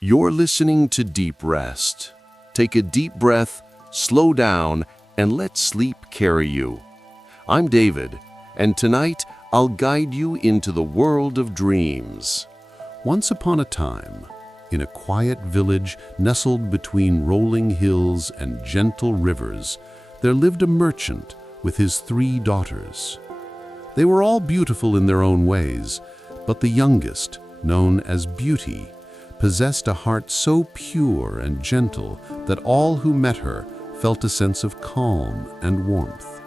You're listening to Deep Rest. Take a deep breath, slow down, and let sleep carry you. I'm David, and tonight I'll guide you into the world of dreams. Once upon a time, in a quiet village nestled between rolling hills and gentle rivers, there lived a merchant with his 3 daughters. They were all beautiful in their own ways, but the youngest, known as Beauty, possessed a heart so pure and gentle that all who met her felt a sense of calm and warmth.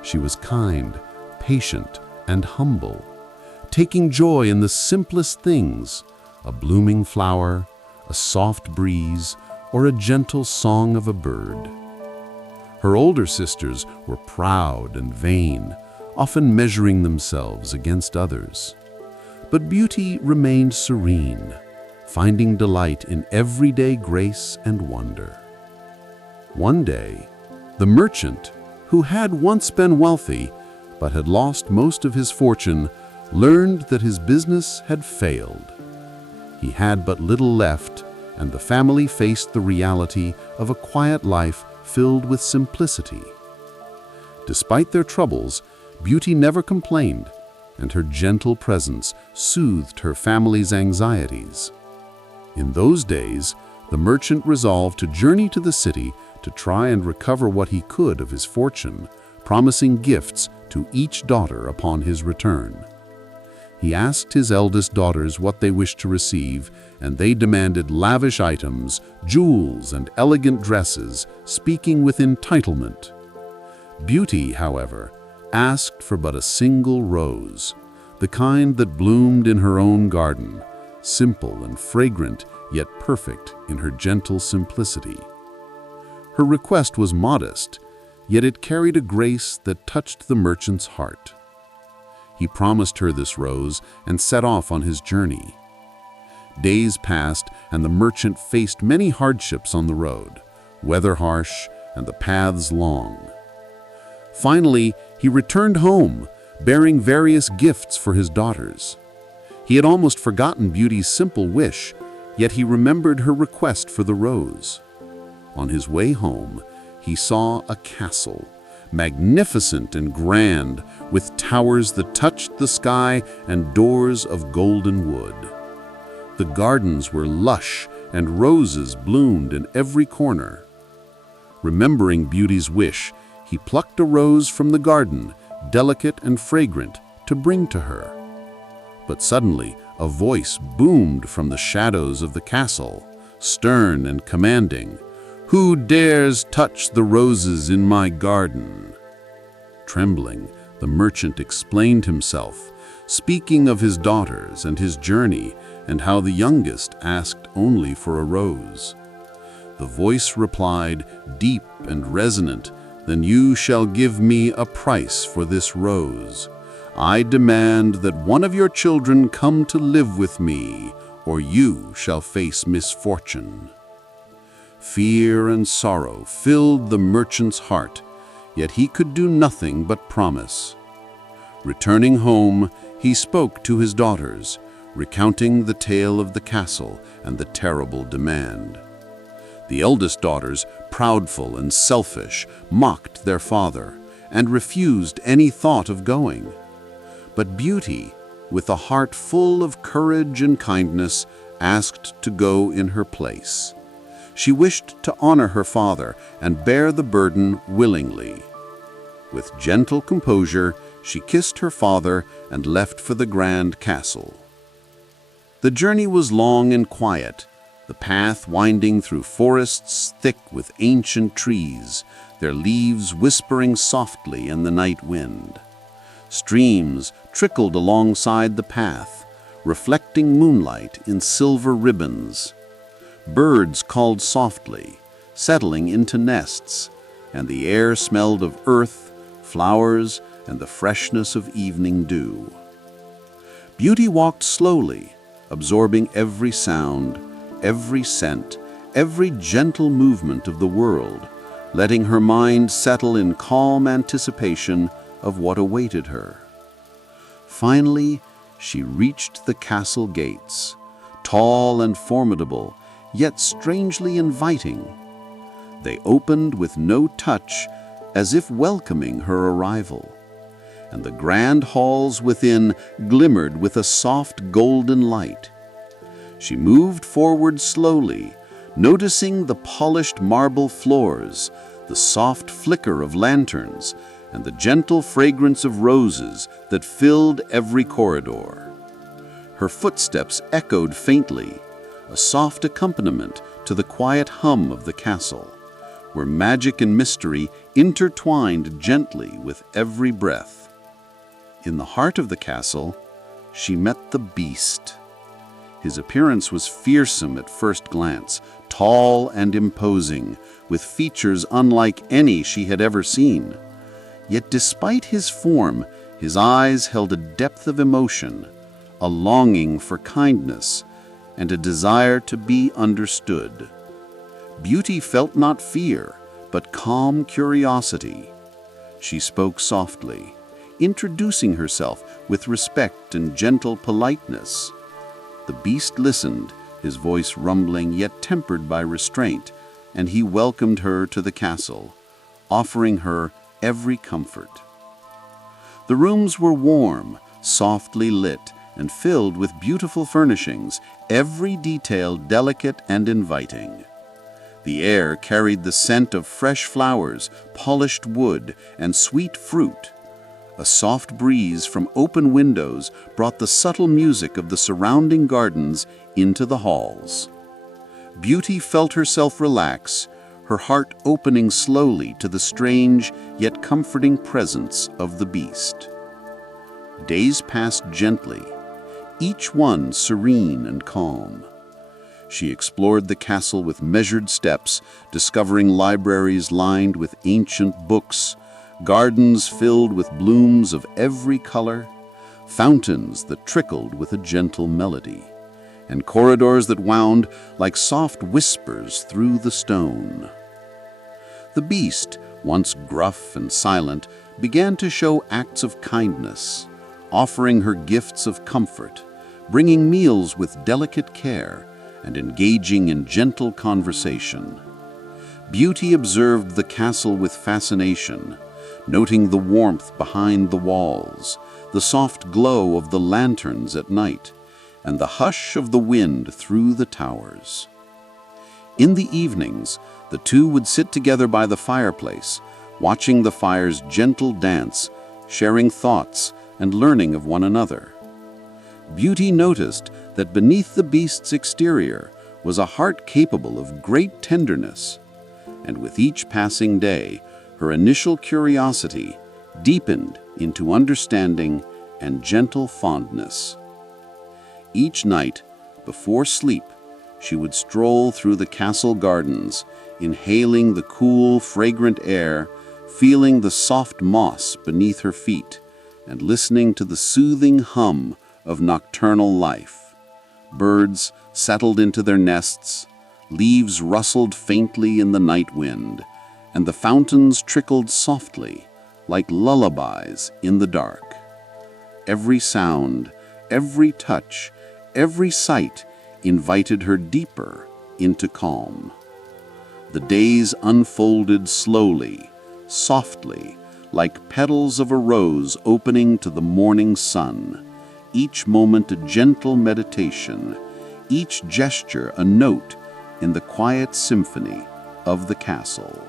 She was kind, patient, and humble, taking joy in the simplest things: a blooming flower, a soft breeze, or a gentle song of a bird. Her older sisters were proud and vain, often measuring themselves against others. But Beauty remained serene, finding delight in everyday grace and wonder. One day, the merchant, who had once been wealthy but had lost most of his fortune, learned that his business had failed. He had but little left, and the family faced the reality of a quiet life filled with simplicity. Despite their troubles, Beauty never complained, and her gentle presence soothed her family's anxieties. In those days, the merchant resolved to journey to the city to try and recover what he could of his fortune, promising gifts to each daughter upon his return. He asked his eldest daughters what they wished to receive, and they demanded lavish items, jewels, and elegant dresses, speaking with entitlement. Beauty, however, asked for but a single rose, the kind that bloomed in her own garden, simple and fragrant, yet perfect in her gentle simplicity. Her request was modest, yet it carried a grace that touched the merchant's heart. He promised her this rose and set off on his journey. Days passed, and the merchant faced many hardships on the road, weather harsh and the paths long. Finally, he returned home, bearing various gifts for his daughters. He had almost forgotten Beauty's simple wish, yet he remembered her request for the rose. On his way home, he saw a castle, magnificent and grand, with towers that touched the sky and doors of golden wood. The gardens were lush, and roses bloomed in every corner. Remembering Beauty's wish, he plucked a rose from the garden, delicate and fragrant, to bring to her. But suddenly, a voice boomed from the shadows of the castle, stern and commanding. "Who dares touch the roses in my garden?" Trembling, the merchant explained himself, speaking of his daughters and his journey, and how the youngest asked only for a rose. The voice replied, deep and resonant, "Then you shall give me a price for this rose. I demand that one of your children come to live with me, or you shall face misfortune." Fear and sorrow filled the merchant's heart, yet he could do nothing but promise. Returning home, he spoke to his daughters, recounting the tale of the castle and the terrible demand. The eldest daughters, proudful and selfish, mocked their father and refused any thought of going. But Beauty, with a heart full of courage and kindness, asked to go in her place. She wished to honor her father and bear the burden willingly. With gentle composure, she kissed her father and left for the grand castle. The journey was long and quiet, the path winding through forests thick with ancient trees, their leaves whispering softly in the night wind. Streams trickled alongside the path, reflecting moonlight in silver ribbons. Birds called softly, settling into nests, and the air smelled of earth, flowers, and the freshness of evening dew. Beauty walked slowly, absorbing every sound, every scent, every gentle movement of the world, letting her mind settle in calm anticipation of what awaited her. Finally, she reached the castle gates, tall and formidable, yet strangely inviting. They opened with no touch, as if welcoming her arrival, and the grand halls within glimmered with a soft golden light. She moved forward slowly, noticing the polished marble floors, the soft flicker of lanterns, and the gentle fragrance of roses that filled every corridor. Her footsteps echoed faintly, a soft accompaniment to the quiet hum of the castle, where magic and mystery intertwined gently with every breath. In the heart of the castle, she met the beast. His appearance was fearsome at first glance, tall and imposing, with features unlike any she had ever seen. Yet despite his form, his eyes held a depth of emotion, a longing for kindness, and a desire to be understood. Beauty felt not fear, but calm curiosity. She spoke softly, introducing herself with respect and gentle politeness. The beast listened, his voice rumbling yet tempered by restraint, and he welcomed her to the castle, offering her every comfort. The rooms were warm, softly lit, and filled with beautiful furnishings, every detail delicate and inviting. The air carried the scent of fresh flowers, polished wood, and sweet fruit. A soft breeze from open windows brought the subtle music of the surrounding gardens into the halls. Beauty felt herself relax, her heart opening slowly to the strange yet comforting presence of the beast. Days passed gently, each one serene and calm. She explored the castle with measured steps, discovering libraries lined with ancient books, gardens filled with blooms of every color, fountains that trickled with a gentle melody, and corridors that wound like soft whispers through the stone. The beast, once gruff and silent, began to show acts of kindness, offering her gifts of comfort, bringing meals with delicate care, and engaging in gentle conversation. Beauty observed the castle with fascination, noting the warmth behind the walls, the soft glow of the lanterns at night, and the hush of the wind through the towers. In the evenings, the two would sit together by the fireplace, watching the fire's gentle dance, sharing thoughts and learning of one another. Beauty noticed that beneath the beast's exterior was a heart capable of great tenderness, and with each passing day, her initial curiosity deepened into understanding and gentle fondness. Each night, before sleep, she would stroll through the castle gardens, inhaling the cool, fragrant air, feeling the soft moss beneath her feet, and listening to the soothing hum of nocturnal life. Birds settled into their nests, leaves rustled faintly in the night wind, and the fountains trickled softly, like lullabies in the dark. Every sound, every touch, every sight invited her deeper into calm. The days unfolded slowly, softly, like petals of a rose opening to the morning sun, each moment a gentle meditation, each gesture a note in the quiet symphony of the castle.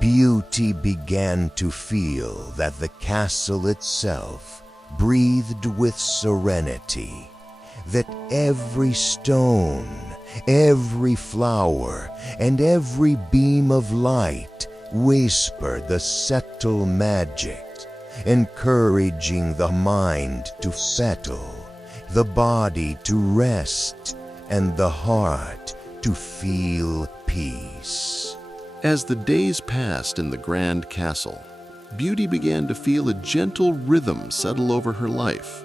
Beauty began to feel that the castle itself breathed with serenity, that every stone, every flower, and every beam of light whispered the subtle magic, encouraging the mind to settle, the body to rest, and the heart to feel peace. As the days passed in the grand castle, Beauty began to feel a gentle rhythm settle over her life,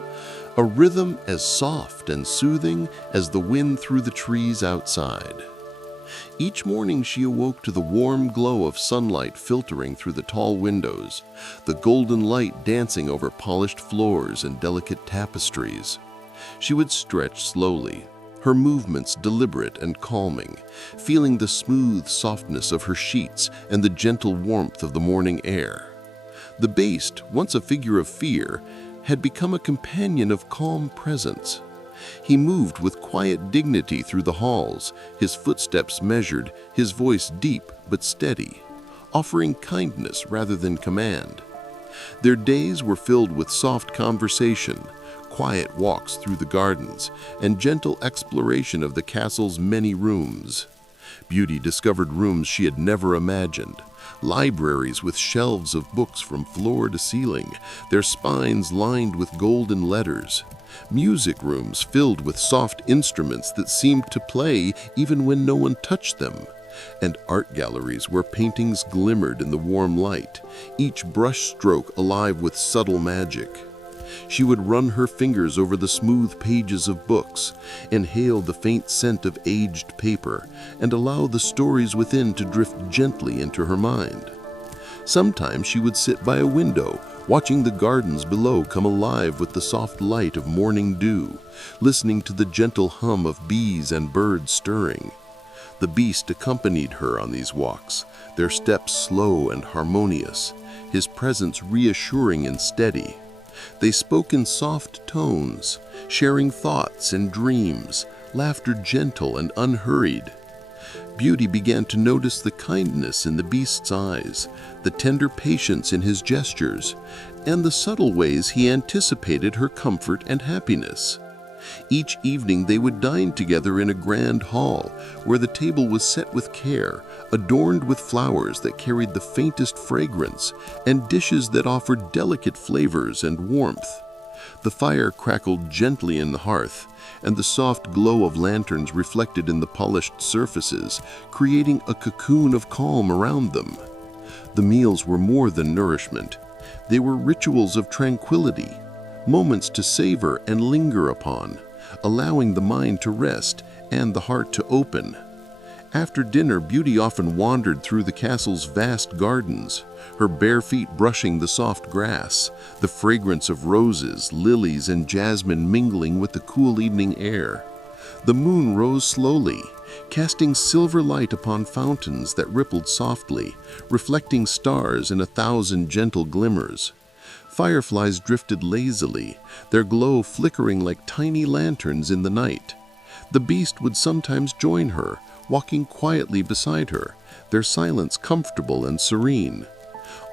a rhythm as soft and soothing as the wind through the trees outside. Each morning she awoke to the warm glow of sunlight filtering through the tall windows, the golden light dancing over polished floors and delicate tapestries. She would stretch slowly, her movements deliberate and calming, feeling the smooth softness of her sheets and the gentle warmth of the morning air. The beast, once a figure of fear, had become a companion of calm presence. He moved with quiet dignity through the halls, his footsteps measured, his voice deep but steady, offering kindness rather than command. Their days were filled with soft conversation, quiet walks through the gardens, and gentle exploration of the castle's many rooms. Beauty discovered rooms she had never imagined, libraries with shelves of books from floor to ceiling, their spines lined with golden letters, music rooms filled with soft instruments that seemed to play even when no one touched them, and art galleries where paintings glimmered in the warm light, each brushstroke alive with subtle magic. She would run her fingers over the smooth pages of books, inhale the faint scent of aged paper, and allow the stories within to drift gently into her mind. Sometimes she would sit by a window, watching the gardens below come alive with the soft light of morning dew, listening to the gentle hum of bees and birds stirring. The beast accompanied her on these walks, their steps slow and harmonious, his presence reassuring and steady. They spoke in soft tones, sharing thoughts and dreams, laughter gentle and unhurried. Beauty began to notice the kindness in the beast's eyes, the tender patience in his gestures, and the subtle ways he anticipated her comfort and happiness. Each evening they would dine together in a grand hall, where the table was set with care, adorned with flowers that carried the faintest fragrance, and dishes that offered delicate flavors and warmth. The fire crackled gently in the hearth, and the soft glow of lanterns reflected in the polished surfaces, creating a cocoon of calm around them. The meals were more than nourishment. They were rituals of tranquility, moments to savor and linger upon, allowing the mind to rest and the heart to open. After dinner, Beauty often wandered through the castle's vast gardens, her bare feet brushing the soft grass, the fragrance of roses, lilies, and jasmine mingling with the cool evening air. The moon rose slowly, casting silver light upon fountains that rippled softly, reflecting stars in 1,000 gentle glimmers. Fireflies drifted lazily, their glow flickering like tiny lanterns in the night. The beast would sometimes join her, walking quietly beside her, their silence comfortable and serene.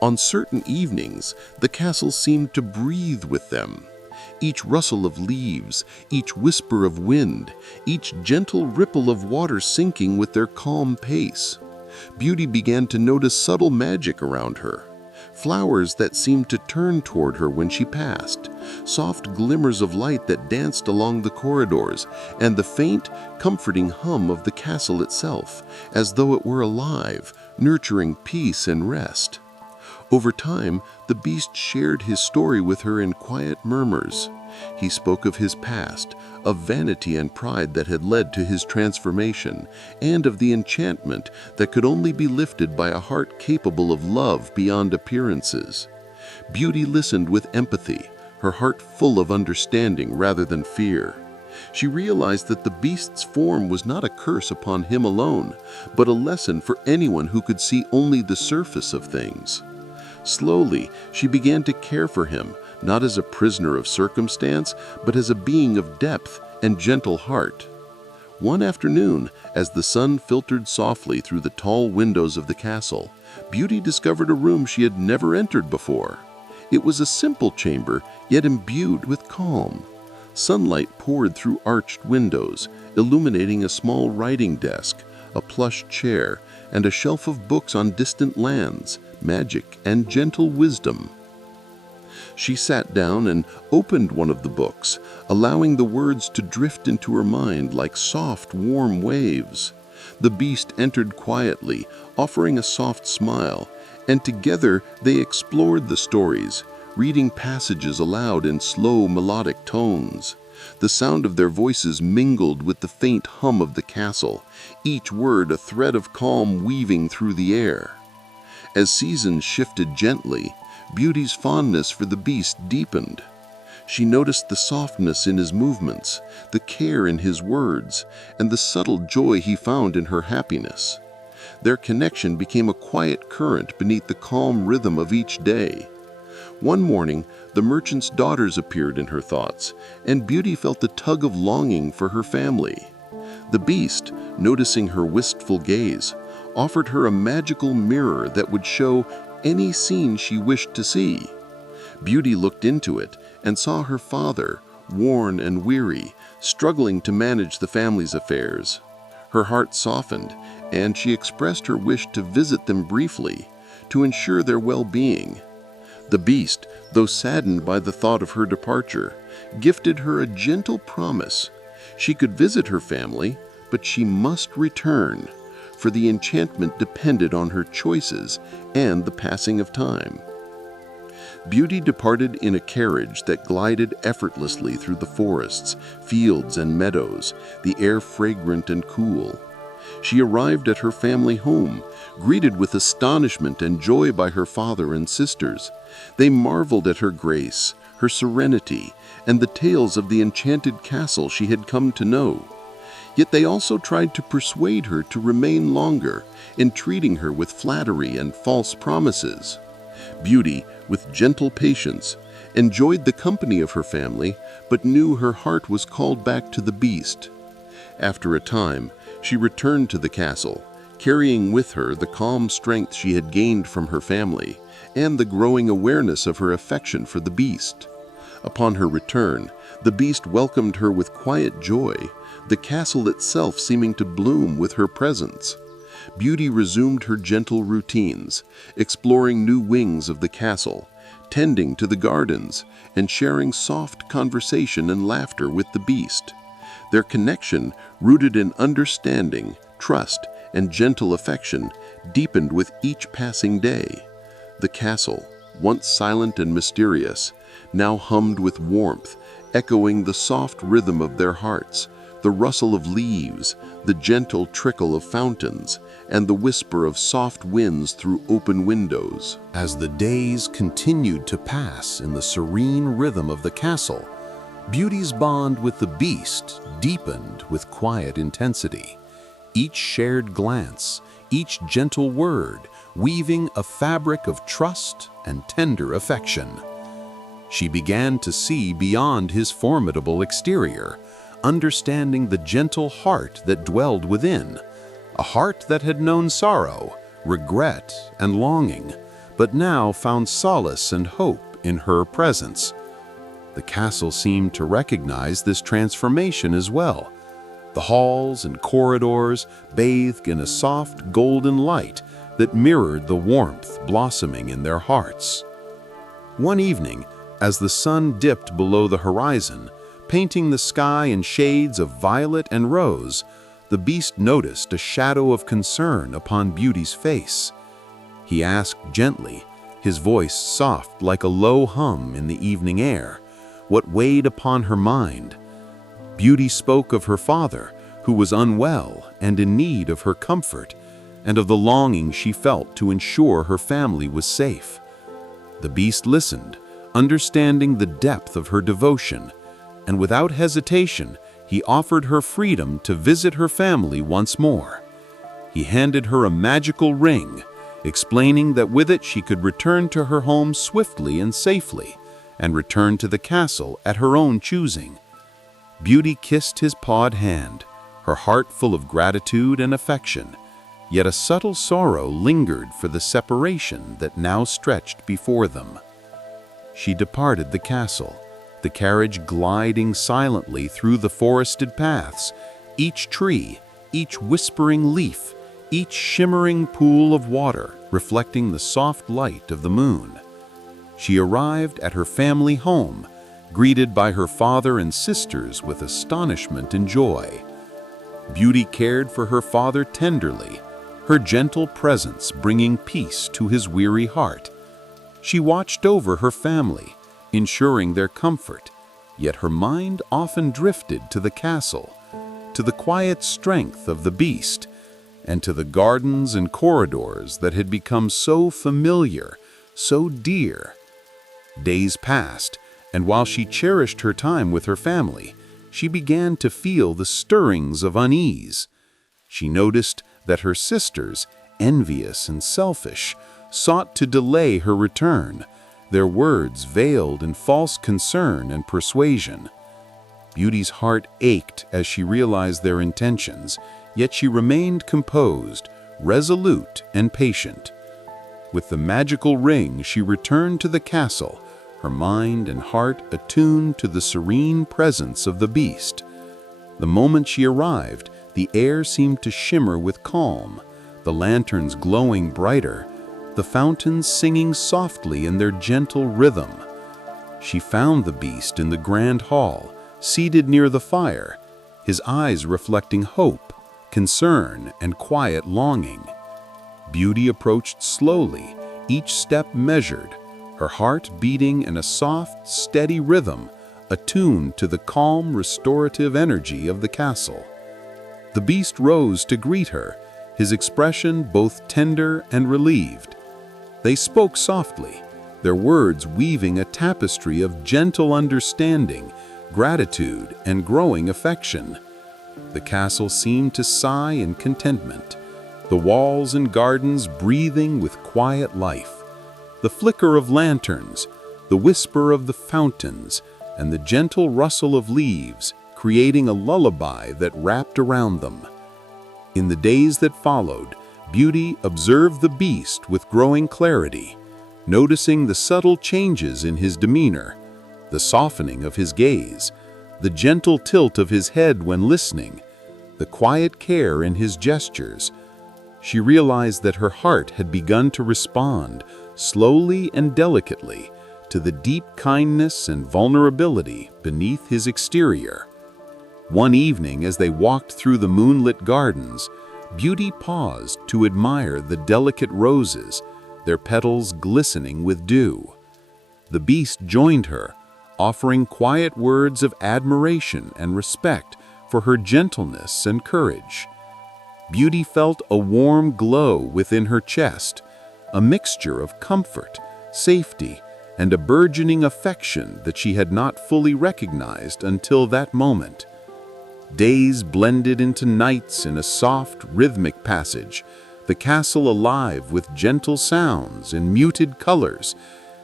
On certain evenings, the castle seemed to breathe with them. Each rustle of leaves, each whisper of wind, each gentle ripple of water sinking with their calm pace. Beauty began to notice subtle magic around her. Flowers that seemed to turn toward her when she passed, soft glimmers of light that danced along the corridors, and the faint, comforting hum of the castle itself, as though it were alive, nurturing peace and rest. Over time, the beast shared his story with her in quiet murmurs. He spoke of his past, of vanity and pride that had led to his transformation, and of the enchantment that could only be lifted by a heart capable of love beyond appearances. Beauty listened with empathy, her heart full of understanding rather than fear. She realized that the beast's form was not a curse upon him alone, but a lesson for anyone who could see only the surface of things. Slowly, she began to care for him, not as a prisoner of circumstance, but as a being of depth and gentle heart. One afternoon, as the sun filtered softly through the tall windows of the castle, Beauty discovered a room she had never entered before. It was a simple chamber, yet imbued with calm. Sunlight poured through arched windows, illuminating a small writing desk, a plush chair, and a shelf of books on distant lands, magic, and gentle wisdom. She sat down and opened one of the books, allowing the words to drift into her mind like soft, warm waves. The beast entered quietly, offering a soft smile, and together they explored the stories, reading passages aloud in slow, melodic tones. The sound of their voices mingled with the faint hum of the castle, each word a thread of calm weaving through the air. As seasons shifted gently, Beauty's fondness for the beast deepened. She noticed the softness in his movements, the care in his words, and the subtle joy he found in her happiness. Their connection became a quiet current beneath the calm rhythm of each day. One morning, the merchant's daughters appeared in her thoughts, and Beauty felt the tug of longing for her family. The beast, noticing her wistful gaze, offered her a magical mirror that would show any scene she wished to see. Beauty looked into it and saw her father, worn and weary, struggling to manage the family's affairs. Her heart softened, and she expressed her wish to visit them briefly, to ensure their well-being. The beast, though saddened by the thought of her departure, gifted her a gentle promise. She could visit her family, but she must return, for the enchantment depended on her choices and the passing of time. Beauty departed in a carriage that glided effortlessly through the forests, fields, and meadows, the air fragrant and cool. She arrived at her family home, greeted with astonishment and joy by her father and sisters. They marveled at her grace, her serenity, and the tales of the enchanted castle she had come to know. Yet they also tried to persuade her to remain longer, entreating her with flattery and false promises. Beauty, with gentle patience, enjoyed the company of her family, but knew her heart was called back to the beast. After a time, she returned to the castle, carrying with her the calm strength she had gained from her family and the growing awareness of her affection for the beast. Upon her return, the beast welcomed her with quiet joy, the castle itself seeming to bloom with her presence. Beauty resumed her gentle routines, exploring new wings of the castle, tending to the gardens, and sharing soft conversation and laughter with the beast. Their connection, rooted in understanding, trust, and gentle affection, deepened with each passing day. The castle, once silent and mysterious, now hummed with warmth, echoing the soft rhythm of their hearts, the rustle of leaves, the gentle trickle of fountains, and the whisper of soft winds through open windows. As the days continued to pass in the serene rhythm of the castle, Beauty's bond with the beast deepened with quiet intensity. Each shared glance, each gentle word, weaving a fabric of trust and tender affection. She began to see beyond his formidable exterior, understanding the gentle heart that dwelled within, a heart that had known sorrow, regret, and longing, but now found solace and hope in her presence. The castle seemed to recognize this transformation as well. The halls and corridors bathed in a soft golden light that mirrored the warmth blossoming in their hearts. One evening, as the sun dipped below the horizon, painting the sky in shades of violet and rose, the beast noticed a shadow of concern upon Beauty's face. He asked gently, his voice soft like a low hum in the evening air, what weighed upon her mind. Beauty spoke of her father, who was unwell and in need of her comfort, and of the longing she felt to ensure her family was safe. The beast listened, understanding the depth of her devotion, and without hesitation, he offered her freedom to visit her family once more. He handed her a magical ring, explaining that with it she could return to her home swiftly and safely, and return to the castle at her own choosing. Beauty kissed his pawed hand, her heart full of gratitude and affection, yet a subtle sorrow lingered for the separation that now stretched before them. She departed the castle, the carriage gliding silently through the forested paths, each tree, each whispering leaf, each shimmering pool of water reflecting the soft light of the moon. She arrived at her family home, greeted by her father and sisters with astonishment and joy. Beauty cared for her father tenderly, her gentle presence bringing peace to his weary heart. She watched over her family, ensuring their comfort, yet her mind often drifted to the castle, to the quiet strength of the beast, and to the gardens and corridors that had become so familiar, so dear. Days passed, and while she cherished her time with her family, she began to feel the stirrings of unease. She noticed that her sisters, envious and selfish, sought to delay her return, their words veiled in false concern and persuasion. Beauty's heart ached as she realized their intentions, yet she remained composed, resolute, and patient. With the magical ring, she returned to the castle, her mind and heart attuned to the serene presence of the beast. The moment she arrived, the air seemed to shimmer with calm, the lanterns glowing brighter, the fountains singing softly in their gentle rhythm. She found the beast in the grand hall, seated near the fire, his eyes reflecting hope, concern, and quiet longing. Beauty approached slowly, each step measured, her heart beating in a soft, steady rhythm, attuned to the calm, restorative energy of the castle. The beast rose to greet her, his expression both tender and relieved. They spoke softly, their words weaving a tapestry of gentle understanding, gratitude, and growing affection. The castle seemed to sigh in contentment, the walls and gardens breathing with quiet life. The flicker of lanterns, the whisper of the fountains, and the gentle rustle of leaves, creating a lullaby that wrapped around them. In the days that followed, Beauty observed the beast with growing clarity, noticing the subtle changes in his demeanor, the softening of his gaze, the gentle tilt of his head when listening, the quiet care in his gestures. She realized that her heart had begun to respond, slowly and delicately, to the deep kindness and vulnerability beneath his exterior. One evening, as they walked through the moonlit gardens, Beauty paused to admire the delicate roses, their petals glistening with dew. The beast joined her, offering quiet words of admiration and respect for her gentleness and courage. Beauty felt a warm glow within her chest, a mixture of comfort, safety, and a burgeoning affection that she had not fully recognized until that moment. Days blended into nights in a soft, rhythmic passage, the castle alive with gentle sounds and muted colors,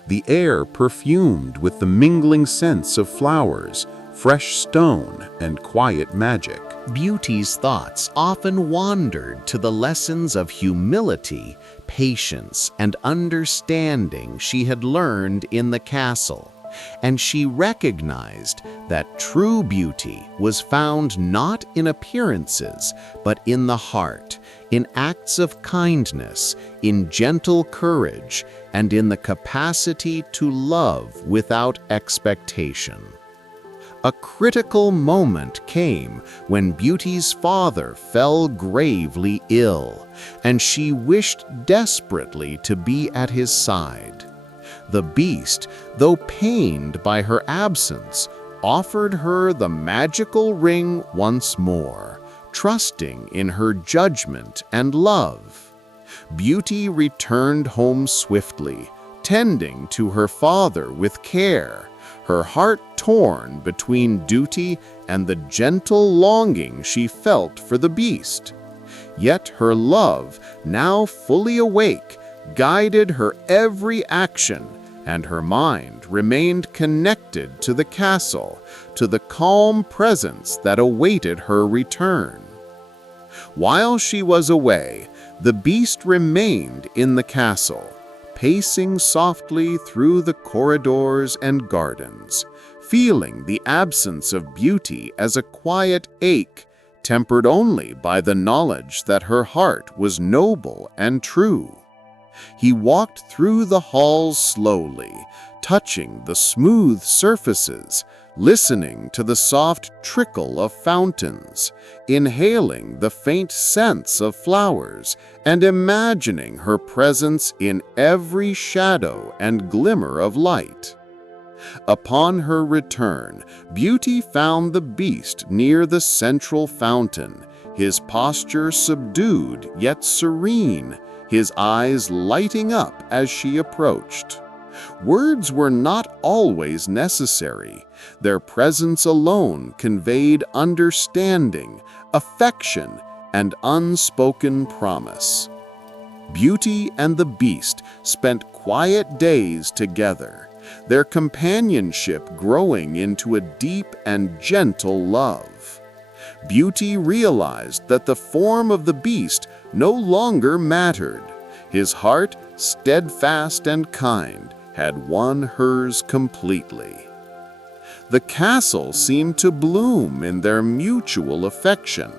the air perfumed with the mingling scents of flowers, fresh stone, and quiet magic. Beauty's thoughts often wandered to the lessons of humility, patience, and understanding she had learned in the castle, and she recognized that true beauty was found not in appearances, but in the heart, in acts of kindness, in gentle courage, and in the capacity to love without expectation. A critical moment came when Beauty's father fell gravely ill, and she wished desperately to be at his side. The beast, though pained by her absence, offered her the magical ring once more, trusting in her judgment and love. Beauty returned home swiftly, tending to her father with care, her heart torn between duty and the gentle longing she felt for the beast. Yet her love, now fully awake, guided her every action, and her mind remained connected to the castle, to the calm presence that awaited her return. While she was away, the beast remained in the castle, pacing softly through the corridors and gardens, feeling the absence of Beauty as a quiet ache, tempered only by the knowledge that her heart was noble and true. He walked through the halls slowly, touching the smooth surfaces, listening to the soft trickle of fountains, inhaling the faint scents of flowers, and imagining her presence in every shadow and glimmer of light. Upon her return, Beauty found the beast near the central fountain, his posture subdued yet serene, his eyes lighting up as she approached. Words were not always necessary. Their presence alone conveyed understanding, affection, and unspoken promise. Beauty and the Beast spent quiet days together, their companionship growing into a deep and gentle love. Beauty realized that the form of the Beast no longer mattered. His heart, steadfast and kind, had won hers completely. The castle seemed to bloom in their mutual affection.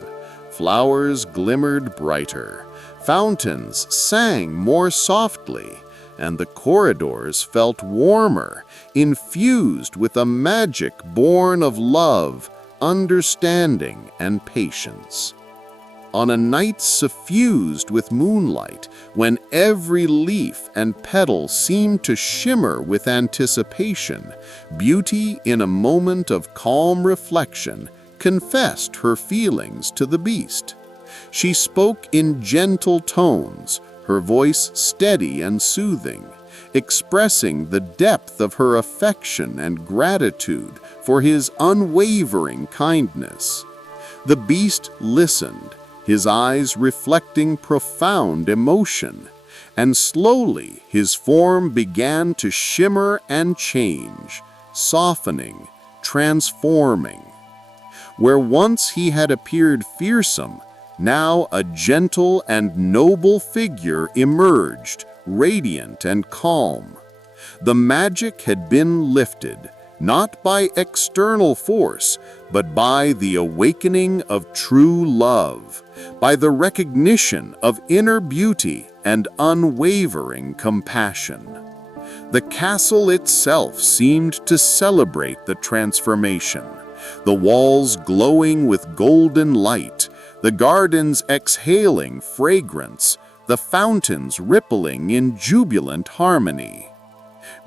Flowers glimmered brighter, fountains sang more softly, and the corridors felt warmer, infused with a magic born of love, understanding, and patience. On a night suffused with moonlight, when every leaf and petal seemed to shimmer with anticipation, Beauty, in a moment of calm reflection, confessed her feelings to the Beast. She spoke in gentle tones, her voice steady and soothing, expressing the depth of her affection and gratitude for his unwavering kindness. The Beast listened, his eyes reflecting profound emotion, and slowly his form began to shimmer and change, softening, transforming. Where once he had appeared fearsome, now a gentle and noble figure emerged, radiant and calm. The magic had been lifted, not by external force, but by the awakening of true love, by the recognition of inner beauty and unwavering compassion. The castle itself seemed to celebrate the transformation, the walls glowing with golden light, the gardens exhaling fragrance, the fountains rippling in jubilant harmony.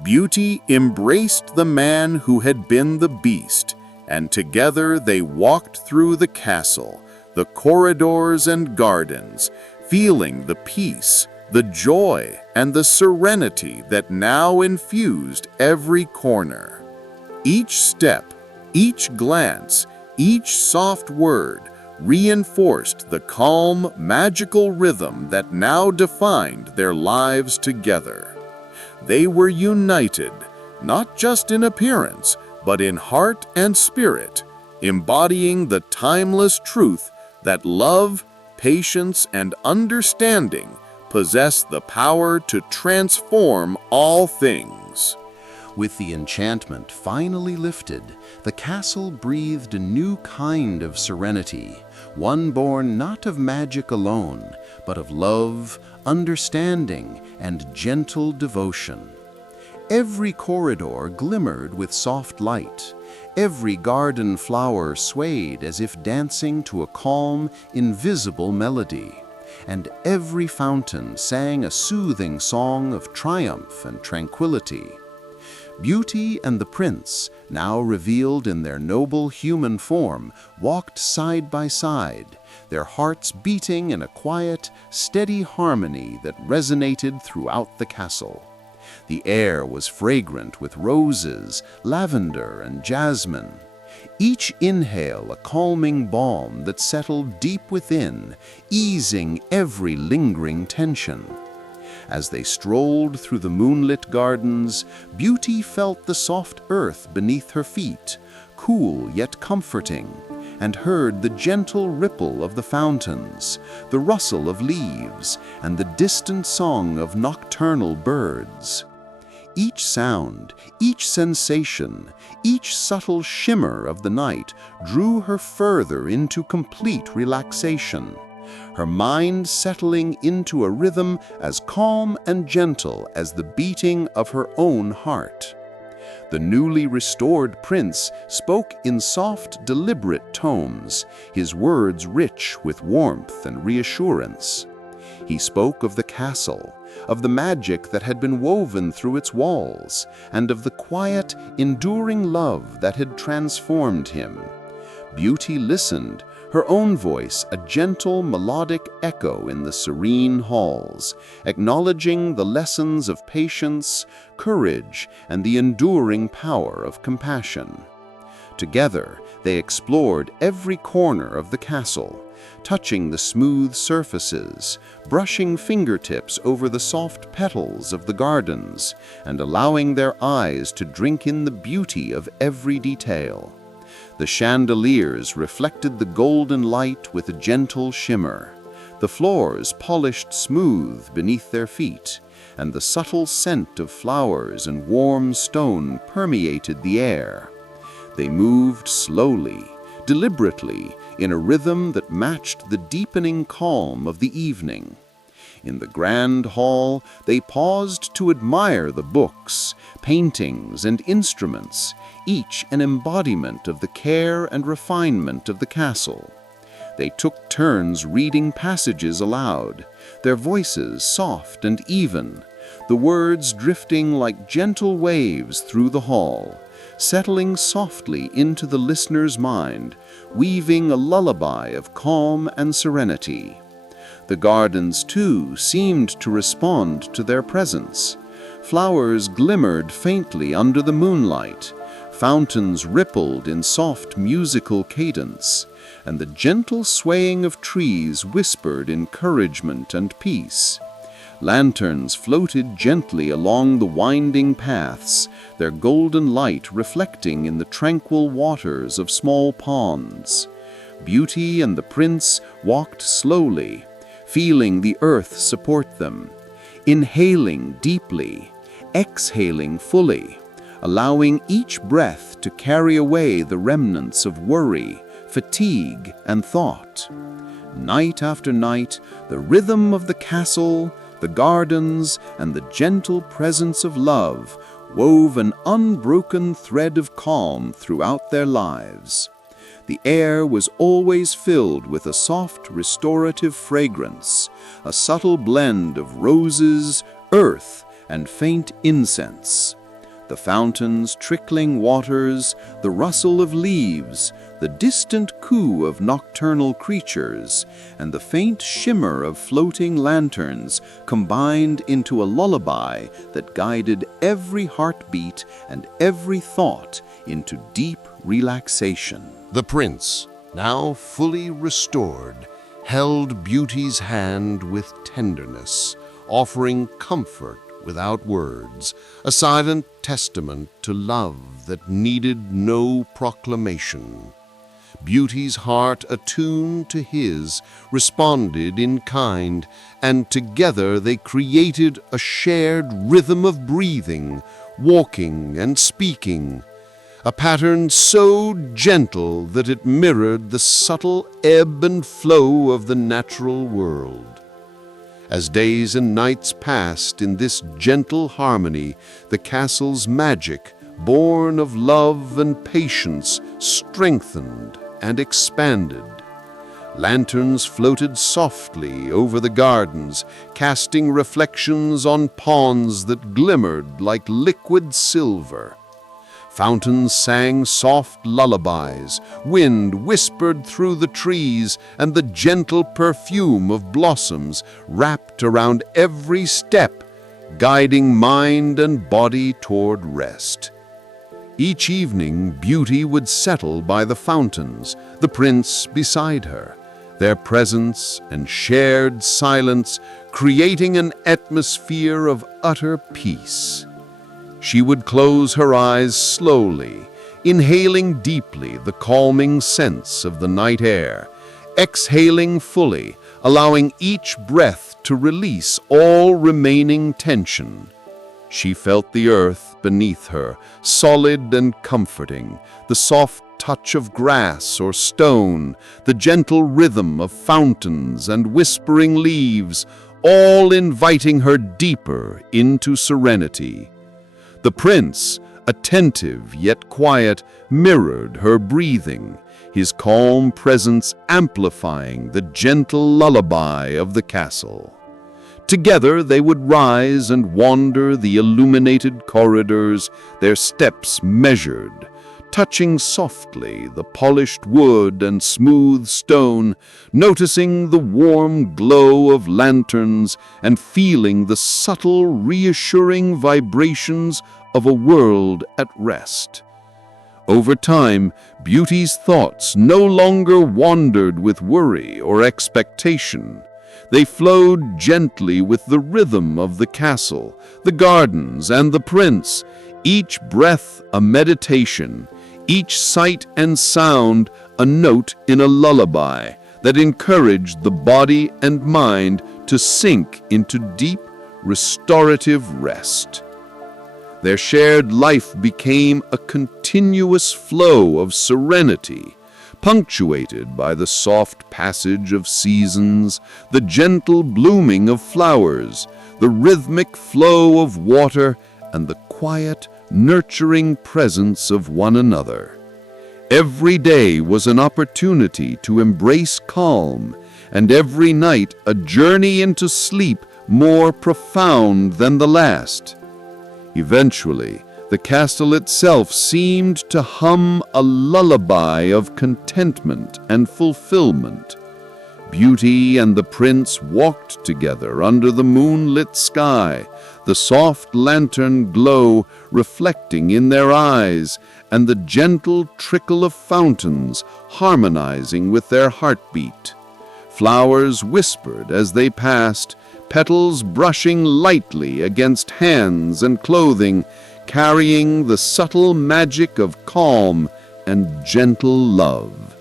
Beauty embraced the man who had been the Beast, and together they walked through the castle, the corridors and gardens, feeling the peace, the joy, and the serenity that now infused every corner. Each step, each glance, each soft word reinforced the calm, magical rhythm that now defined their lives together. They were united, not just in appearance, but in heart and spirit, embodying the timeless truth that love, patience, and understanding possess the power to transform all things. With the enchantment finally lifted, the castle breathed a new kind of serenity, one born not of magic alone, but of love, understanding, and gentle devotion. Every corridor glimmered with soft light. Every garden flower swayed as if dancing to a calm, invisible melody. And every fountain sang a soothing song of triumph and tranquility. Beauty and the prince, now revealed in their noble human form, walked side by side, their hearts beating in a quiet, steady harmony that resonated throughout the castle. The air was fragrant with roses, lavender, and jasmine. Each inhale a calming balm that settled deep within, easing every lingering tension. As they strolled through the moonlit gardens, Beauty felt the soft earth beneath her feet, cool yet comforting, and heard the gentle ripple of the fountains, the rustle of leaves, and the distant song of nocturnal birds. Each sound, each sensation, each subtle shimmer of the night drew her further into complete relaxation, her mind settling into a rhythm as calm and gentle as the beating of her own heart. The newly restored prince spoke in soft, deliberate tones, his words rich with warmth and reassurance. He spoke of the castle, of the magic that had been woven through its walls, and of the quiet, enduring love that had transformed him. Beauty listened, her own voice a gentle melodic echo in the serene halls, acknowledging the lessons of patience, courage, and the enduring power of compassion. Together, they explored every corner of the castle, touching the smooth surfaces, brushing fingertips over the soft petals of the gardens, and allowing their eyes to drink in the beauty of every detail. The chandeliers reflected the golden light with a gentle shimmer, the floors polished smooth beneath their feet, and the subtle scent of flowers and warm stone permeated the air. They moved slowly, deliberately, in a rhythm that matched the deepening calm of the evening. In the grand hall, they paused to admire the books, paintings, and instruments, each an embodiment of the care and refinement of the castle. They took turns reading passages aloud, their voices soft and even, the words drifting like gentle waves through the hall, settling softly into the listener's mind, weaving a lullaby of calm and serenity. The gardens, too, seemed to respond to their presence. Flowers glimmered faintly under the moonlight, fountains rippled in soft musical cadence, and the gentle swaying of trees whispered encouragement and peace. Lanterns floated gently along the winding paths, their golden light reflecting in the tranquil waters of small ponds. Beauty and the prince walked slowly, feeling the earth support them, inhaling deeply, exhaling fully, allowing each breath to carry away the remnants of worry, fatigue, and thought. Night after night, the rhythm of the castle, the gardens, and the gentle presence of love wove an unbroken thread of calm throughout their lives. The air was always filled with a soft, restorative fragrance, a subtle blend of roses, earth, and faint incense. The fountains, trickling waters, the rustle of leaves, the distant coo of nocturnal creatures, and the faint shimmer of floating lanterns combined into a lullaby that guided every heartbeat and every thought into deep relaxation. The prince, now fully restored, held Beauty's hand with tenderness, offering comfort without words, a silent testament to love that needed no proclamation. Beauty's heart, attuned to his, responded in kind, and together they created a shared rhythm of breathing, walking, and speaking, a pattern so gentle that it mirrored the subtle ebb and flow of the natural world. As days and nights passed in this gentle harmony, the castle's magic, born of love and patience, strengthened and expanded. Lanterns floated softly over the gardens, casting reflections on ponds that glimmered like liquid silver. Fountains sang soft lullabies, wind whispered through the trees, and the gentle perfume of blossoms wrapped around every step, guiding mind and body toward rest. Each evening, Beauty would settle by the fountains, the prince beside her, their presence and shared silence creating an atmosphere of utter peace. She would close her eyes slowly, inhaling deeply the calming scents of the night air, exhaling fully, allowing each breath to release all remaining tension. She felt the earth beneath her, solid and comforting, the soft touch of grass or stone, the gentle rhythm of fountains and whispering leaves, all inviting her deeper into serenity. The prince, attentive yet quiet, mirrored her breathing, his calm presence amplifying the gentle lullaby of the castle. Together they would rise and wander the illuminated corridors, their steps measured, touching softly the polished wood and smooth stone, noticing the warm glow of lanterns and feeling the subtle, reassuring vibrations of a world at rest. Over time, Beauty's thoughts no longer wandered with worry or expectation. They flowed gently with the rhythm of the castle, the gardens, and the prince, each breath a meditation, each sight and sound a note in a lullaby that encouraged the body and mind to sink into deep, restorative rest. Their shared life became a continuous flow of serenity, punctuated by the soft passage of seasons, the gentle blooming of flowers, the rhythmic flow of water, and the quiet, nurturing presence of one another. Every day was an opportunity to embrace calm, and every night a journey into sleep more profound than the last. Eventually, the castle itself seemed to hum a lullaby of contentment and fulfillment. Beauty and the prince walked together under the moonlit sky, the soft lantern glow reflecting in their eyes, and the gentle trickle of fountains harmonizing with their heartbeat. Flowers whispered as they passed, petals brushing lightly against hands and clothing, carrying the subtle magic of calm and gentle love.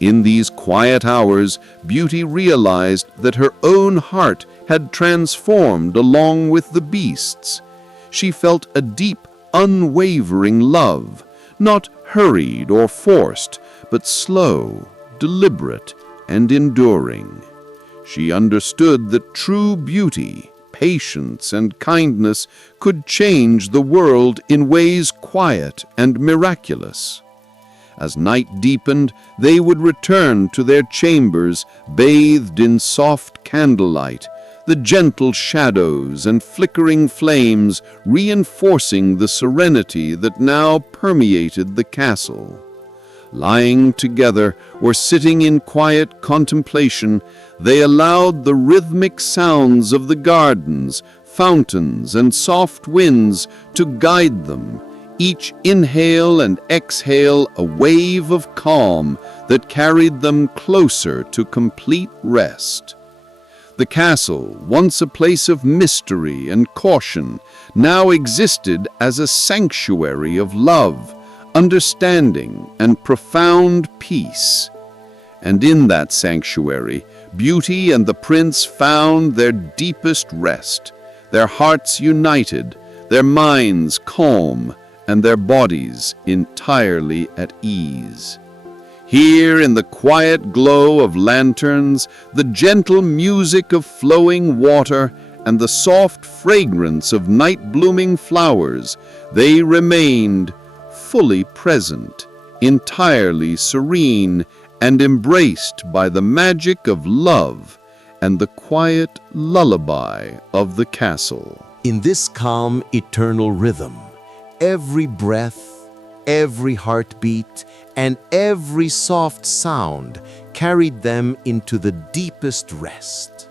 In these quiet hours, Beauty realized that her own heart had transformed along with the beast's. She felt a deep, unwavering love, not hurried or forced, but slow, deliberate, and enduring. She understood that true beauty, patience, and kindness could change the world in ways quiet and miraculous. As night deepened, they would return to their chambers, bathed in soft candlelight, the gentle shadows and flickering flames reinforcing the serenity that now permeated the castle. Lying together or sitting in quiet contemplation, they allowed the rhythmic sounds of the gardens, fountains, and soft winds to guide them, each inhale and exhale a wave of calm that carried them closer to complete rest. The castle, once a place of mystery and caution, now existed as a sanctuary of love, understanding, and profound peace. And in that sanctuary, Beauty and the prince found their deepest rest, their hearts united, their minds calm, and their bodies entirely at ease. Here in the quiet glow of lanterns, the gentle music of flowing water, and the soft fragrance of night-blooming flowers, they remained fully present, entirely serene, and embraced by the magic of love and the quiet lullaby of the castle. In this calm, eternal rhythm, every breath, every heartbeat, and every soft sound carried them into the deepest rest,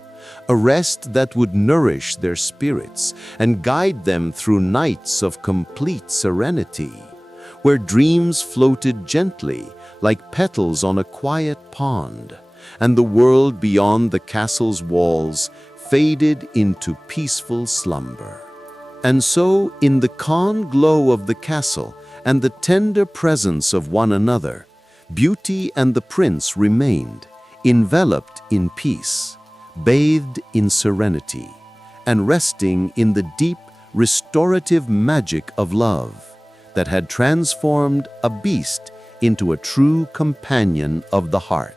a rest that would nourish their spirits and guide them through nights of complete serenity, where dreams floated gently like petals on a quiet pond, and the world beyond the castle's walls faded into peaceful slumber. And so, in the calm glow of the castle and the tender presence of one another, Beauty and the prince remained, enveloped in peace, bathed in serenity, and resting in the deep, restorative magic of love that had transformed a beast into a true companion of the heart.